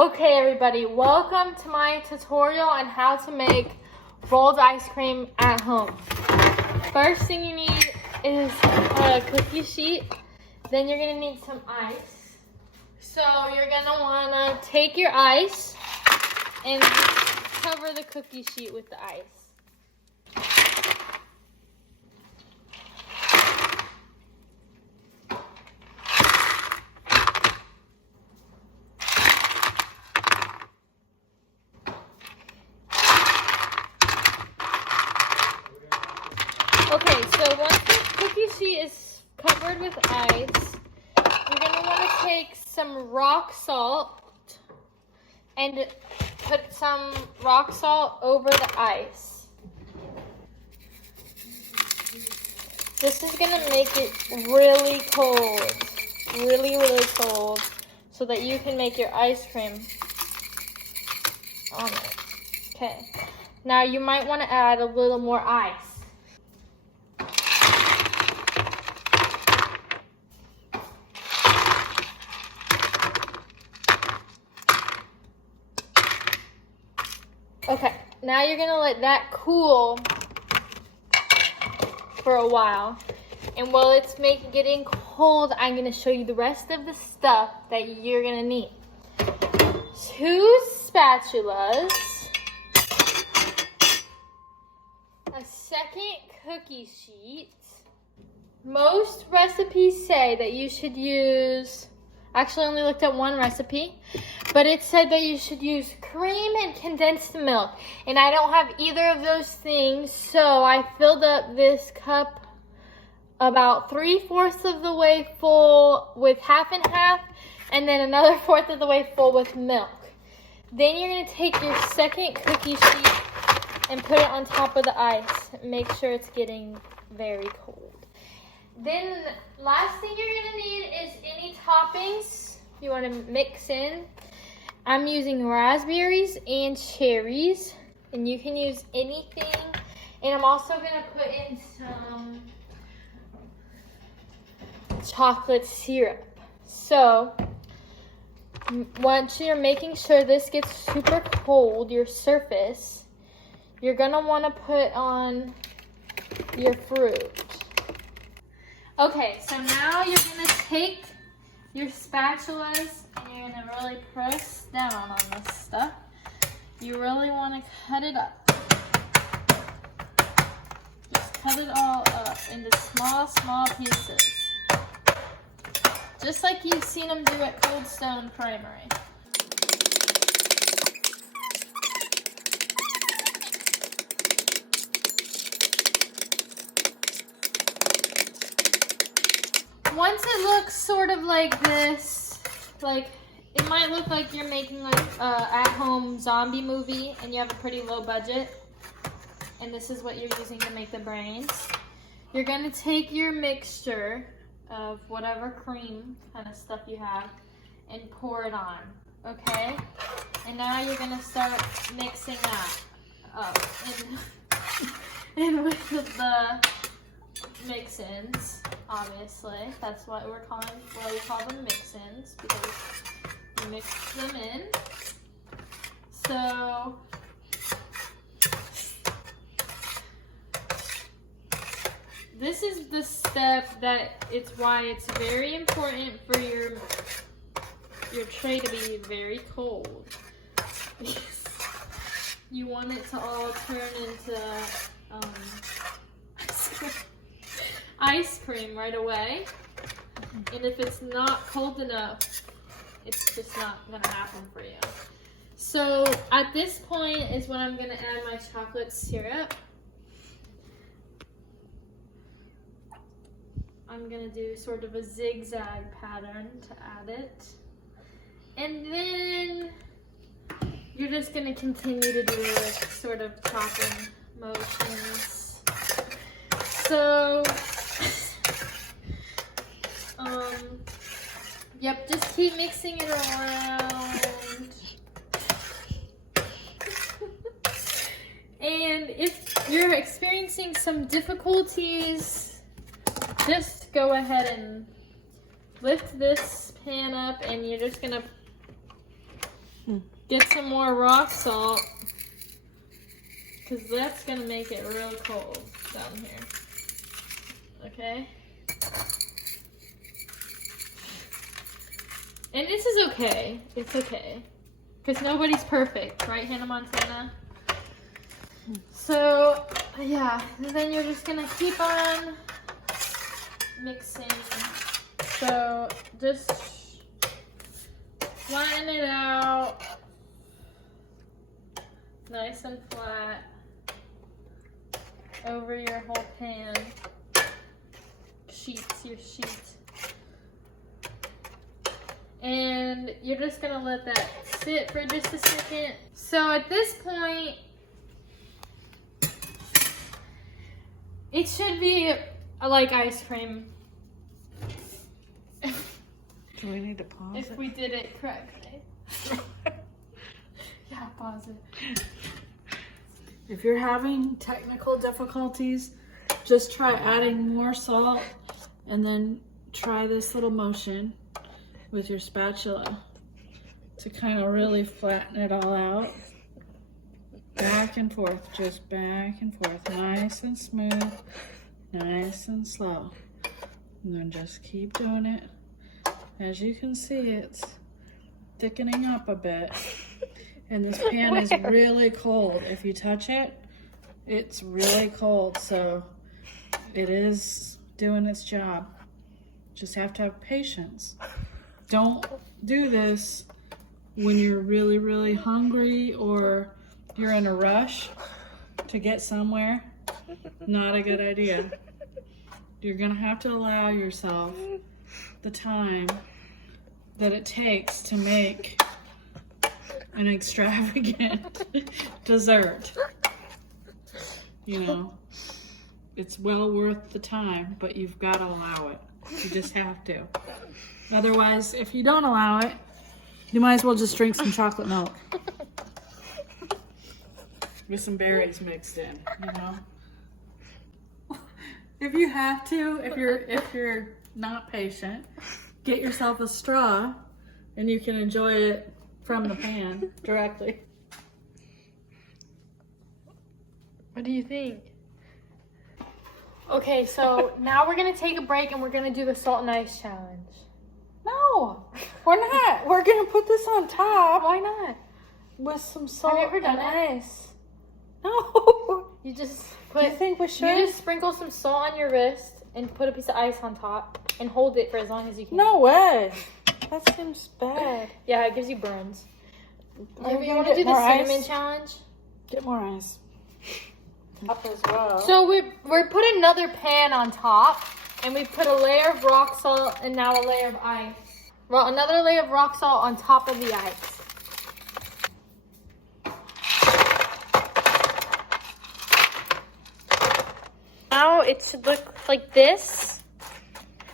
Okay everybody, welcome to my tutorial on how to make rolled ice cream at home. First thing you need is a cookie sheet, then you're going to need some ice. So you're going to want to take your ice and cover the cookie sheet with the ice. Okay, so once the cookie sheet is covered with ice, you're going to want to take some rock salt and put some rock salt over the ice. This is going to make it really cold, really cold, so that you can make your ice cream on it. Okay, now you might want to add a little more ice. Okay, now you're gonna let that cool for a while. And while it's getting cold, I'm gonna show you the rest of the stuff that you're gonna need. 2 spatulas, a second cookie sheet. Most recipes say that you should use, actually I only looked at one recipe, but it said that you should use cream and condensed milk. And I don't have either of those things, so I filled up this cup about 3/4 of the way full with half and half, and then another 1/4 of the way full with milk. Then you're gonna take your second cookie sheet and put it on top of the ice. Make sure it's getting very cold. Then last thing you're gonna need is any toppings you want to mix in. I'm using raspberries and cherries, and you can use anything. And I'm also gonna put in some chocolate syrup. So once you're making sure this gets super cold, your surface, you're gonna want to put on your fruit. Okay, so now you're going to take your spatulas and you're going to really press down on this stuff. You really want to cut it up. Just cut it all up into small pieces. Just like you've seen them do at Cold Stone Creamery. Once it looks sort of like this, like it might look like you're making like a at-home zombie movie and you have a pretty low budget, and this is what you're using to make the brains. You're going to take your mixture of whatever cream kind of stuff you have and pour it on, okay? And now you're going to start mixing that up and with the mix-ins. Obviously, that's what we call them mix-ins, because you mix them in. So this is the step that why it's very important for your tray to be very cold. You want it to all turn into ice cream right away, and if it's not cold enough, it's just not gonna happen for you. So at this point is when I'm gonna add my chocolate syrup. I'm gonna do sort of a zigzag pattern to add it, and then you're just gonna continue to do like sort of chopping motions. So yep, just keep mixing it around. And if you're experiencing some difficulties, just go ahead and lift this pan up, and you're just gonna Get some more rock salt. Because that's going to make it real cold down here. Okay? And this is okay. It's okay. Because nobody's perfect, right, Hannah Montana? So, yeah. And then you're just going to keep on mixing. So, just flatten it out. Nice and flat. Over your whole pan. Your sheets. And you're just gonna let that sit for just a second. So at this point, it should be like ice cream. Do we need to pause if we did it correctly. Yeah, pause it. If you're having technical difficulties, just try adding more salt and then try this little motion with your spatula to kind of really flatten it all out. Back and forth, just back and forth, nice and smooth, nice and slow. And then just keep doing it. As you can see, it's thickening up a bit. And this pan is really cold. If you touch it, it's really cold. So it is doing its job. Just have to have patience. Don't do this when you're really, really hungry or you're in a rush to get somewhere. Not a good idea. You're gonna have to allow yourself the time that it takes to make an extravagant dessert. You know, it's well worth the time, but you've got to allow it. You just have to. Otherwise, if you don't allow it, you might as well just drink some chocolate milk with some berries mixed in, you know. If you have to, if you're not patient, get yourself a straw and you can enjoy it from the pan directly. What do you think? Okay, so now we're gonna take a break and we're gonna do the salt and ice challenge. No, we're not. We're gonna put this on top. Why not? With some salt Have you ever done and ice. No. You just Do you think we should? You just sprinkle some salt on your wrist and put a piece of ice on top and hold it for as long as you can. No way. That seems bad. Yeah, it gives you burns. Are You want to do the cinnamon challenge? Get more ice. Up as well. So we're putting another pan on top, and we put a layer of rock salt and now a layer of ice. Well, another layer of rock salt on top of the ice. Now it should look like this.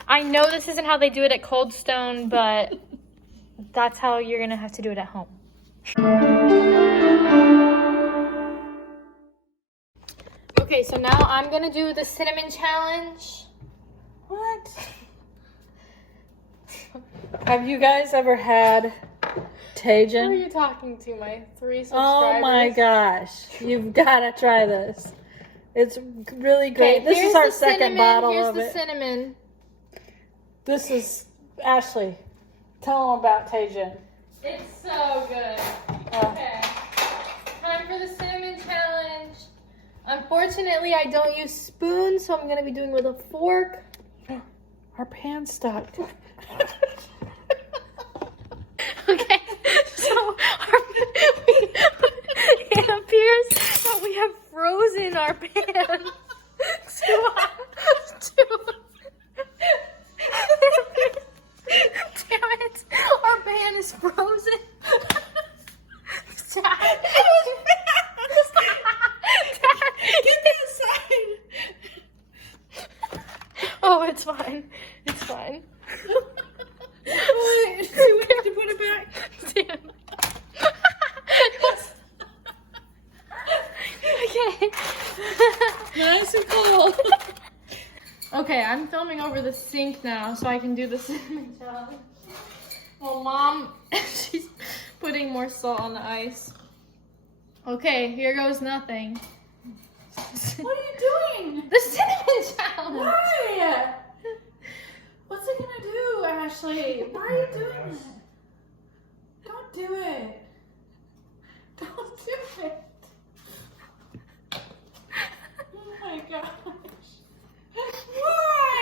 I know this isn't how they do it at Cold Stone, but that's how you're gonna have to do it at home. Okay, so now I'm gonna do the cinnamon challenge. What? Have you guys ever had Tajin? Who are you talking to, my 3 subscribers? Oh my gosh. You've got to try this. It's really great. This is our second bottle of it. Here's the cinnamon. This is Ashley. Tell them about Tajin. It's so good. Okay. Time for the cinnamon challenge. Unfortunately, I don't use spoons, so I'm going to be doing with a fork. Our pan's stuck. Okay, so it appears that we have frozen our pan. Damn it, our pan is frozen. Dad, Get that side. Oh, it's fine. It's fine. What? Do we have to put it back? Damn. Okay. Nice and cold. Okay, I'm filming over the sink now so I can do the cinnamon challenge. Well, Mom, she's putting more salt on the ice. Okay, here goes nothing. What are you doing? The cinnamon challenge. Why? What's it gonna do, Ashley? Why are you doing it? Don't do it. Don't do it. Oh my gosh. Why?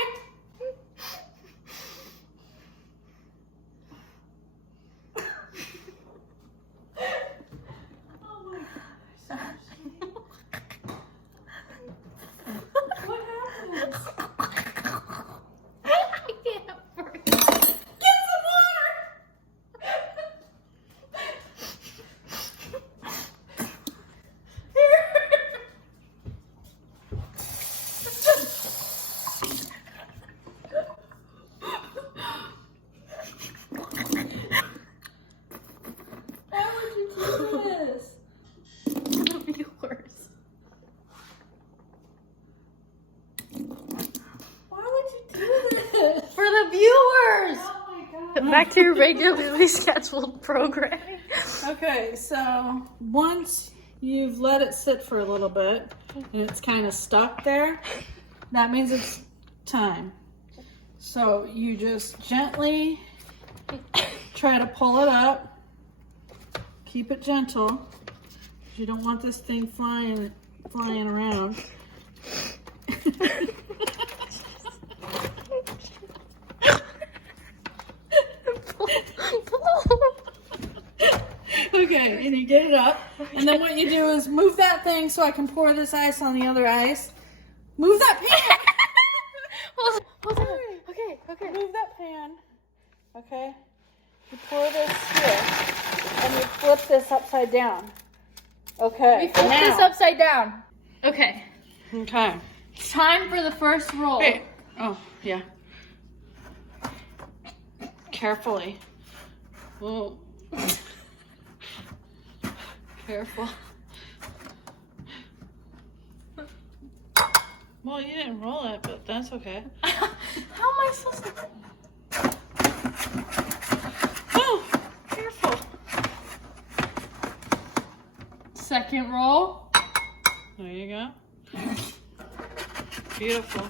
Oh my gosh. What happens? I can't breathe. Get some water! Why would you do this? The viewers. Why would you do this? For the viewers. Oh my god. Back to your regularly scheduled programming. Okay, so once you've let it sit for a little bit and it's kind of stuck there, that means it's time. So you just gently try to pull it up. Keep it gentle. You don't want this thing flying around. Okay, and you get it up. And then what you do is move that thing so I can pour this ice on the other ice. Move that pan! Hold on. Okay. Move that pan. Okay? You pour this here. And you flip this upside down. Okay. We flip this upside down. Okay. Okay. It's time for the first roll. Wait. Oh, yeah. Carefully. Whoa. Careful. Well, you didn't roll it, but that's okay. How am I supposed to? Oh, careful. Second roll. There you go. Beautiful.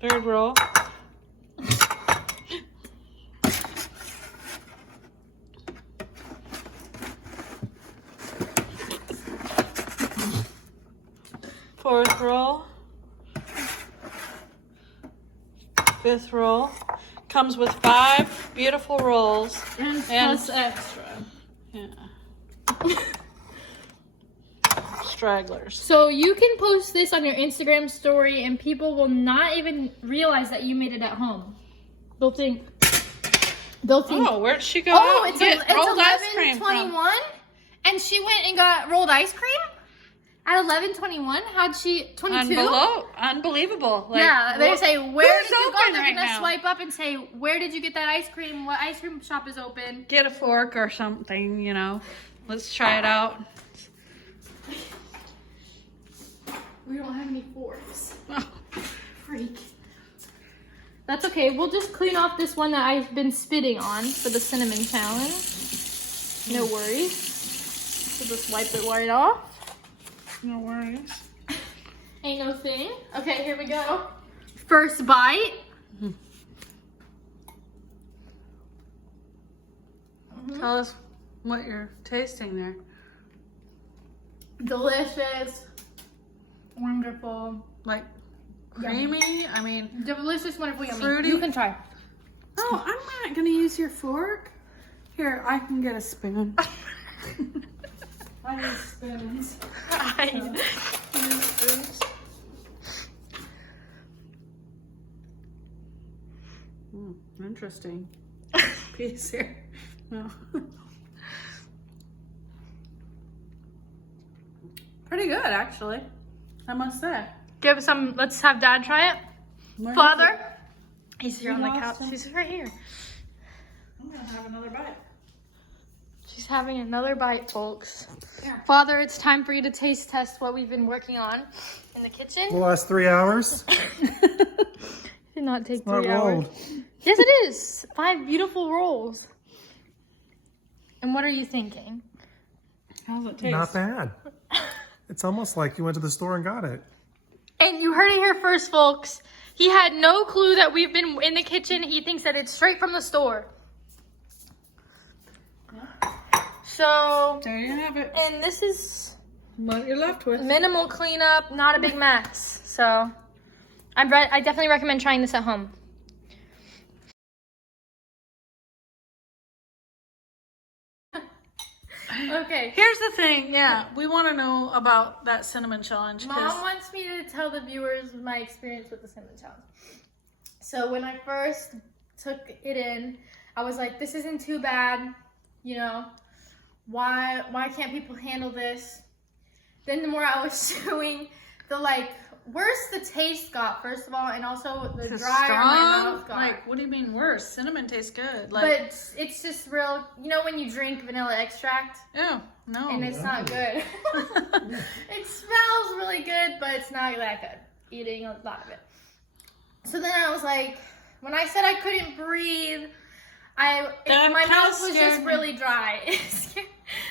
Third roll. Fourth roll. Fifth roll. Comes with 5 beautiful rolls. And plus extra. Yeah. Stragglers. So you can post this on your Instagram story and people will not even realize that you made it at home. They'll think. Oh, where'd she go? Oh, out it's and get rolled ice cream from? 11:21, and she went and got rolled ice cream at 11:21. How'd she? 22. Unbelievable. Like, Yeah, they say, where who's did you go? open They're right gonna now? swipe up and say, where did you get that ice cream? What ice cream shop is open? Get a fork or something, you know. Let's try it out. We don't have any forks. Freak. That's okay. We'll just clean off this one that I've been spitting on for the cinnamon challenge. No worries. We'll just wipe it right off. No worries. Ain't no thing. Okay, here we go. First bite. Tell us what you're tasting there. Delicious. Wonderful. Like creamy? I mean, Delicious, wonderful, yummy. Fruity. You can try. oh, I'm not gonna use your fork. Here, I can get a spoon. I need spoons. Interesting. Piece here. No. Pretty good, actually. I must say. Give some, let's have Dad try it. Where is Father. it? He's here You on the lost couch. him? He's right here. I'm gonna have another bite. She's having another bite, folks. Yeah. Father, it's time for you to taste test what we've been working on in the kitchen. The last 3 hours. did not take Not 3 hours. rolled. Yes, it is. 5 beautiful rolls. And what are you thinking? How's it taste? Not bad. It's almost like you went to the store and got it. And you heard it here first, folks. He had no clue that we've been in the kitchen. He thinks that it's straight from the store. So, There you have it. and this is What you're left with. minimal cleanup, not a big mess. So, I definitely recommend trying this at home. Okay. Here's the thing, yeah, we want to know about that cinnamon challenge. Mom wants me to tell the viewers my experience with the cinnamon challenge. So when I first took it in, I was like, this isn't too bad, you know. Why can't people handle this? Then the more I was chewing, the worse the taste got, first of all, and also the drier my mouth got. Like, what do you mean worse? Cinnamon tastes good. But it's just real, you know when you drink vanilla extract? Oh, no. And it's not good. It smells really good, but it's not that good. Eating a lot of it. So then I was like, when I said I couldn't breathe, my mouth was just really dry. It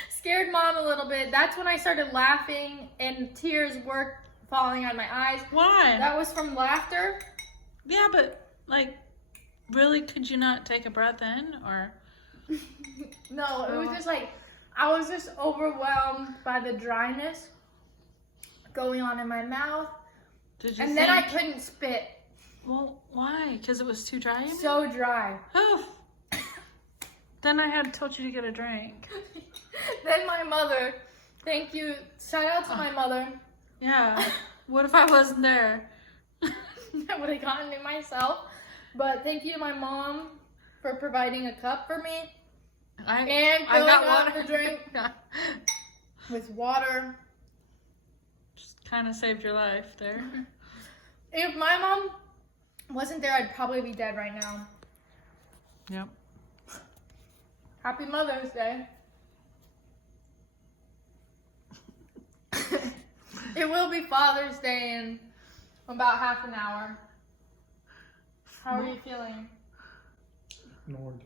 scared Mom a little bit. That's when I started laughing and tears were falling out of my eyes. Why? That was from laughter. Yeah, but really, could you not take a breath in, or? No, it was just I was just overwhelmed by the dryness going on in my mouth. Did you? And then I couldn't spit. Well, why? Because it was too dry. So dry. Oh. Then I had told you to get a drink. Then my mother, thank you, shout out to my mother. Yeah. What if I wasn't there? I would have gotten it myself. But thank you to my mom for providing a cup for me. And filling up the drink with water. Just kind of saved your life there. If my mom wasn't there, I'd probably be dead right now. Yep. Happy Mother's Day. It will be Father's Day in about half an hour. How are you feeling? Ignored.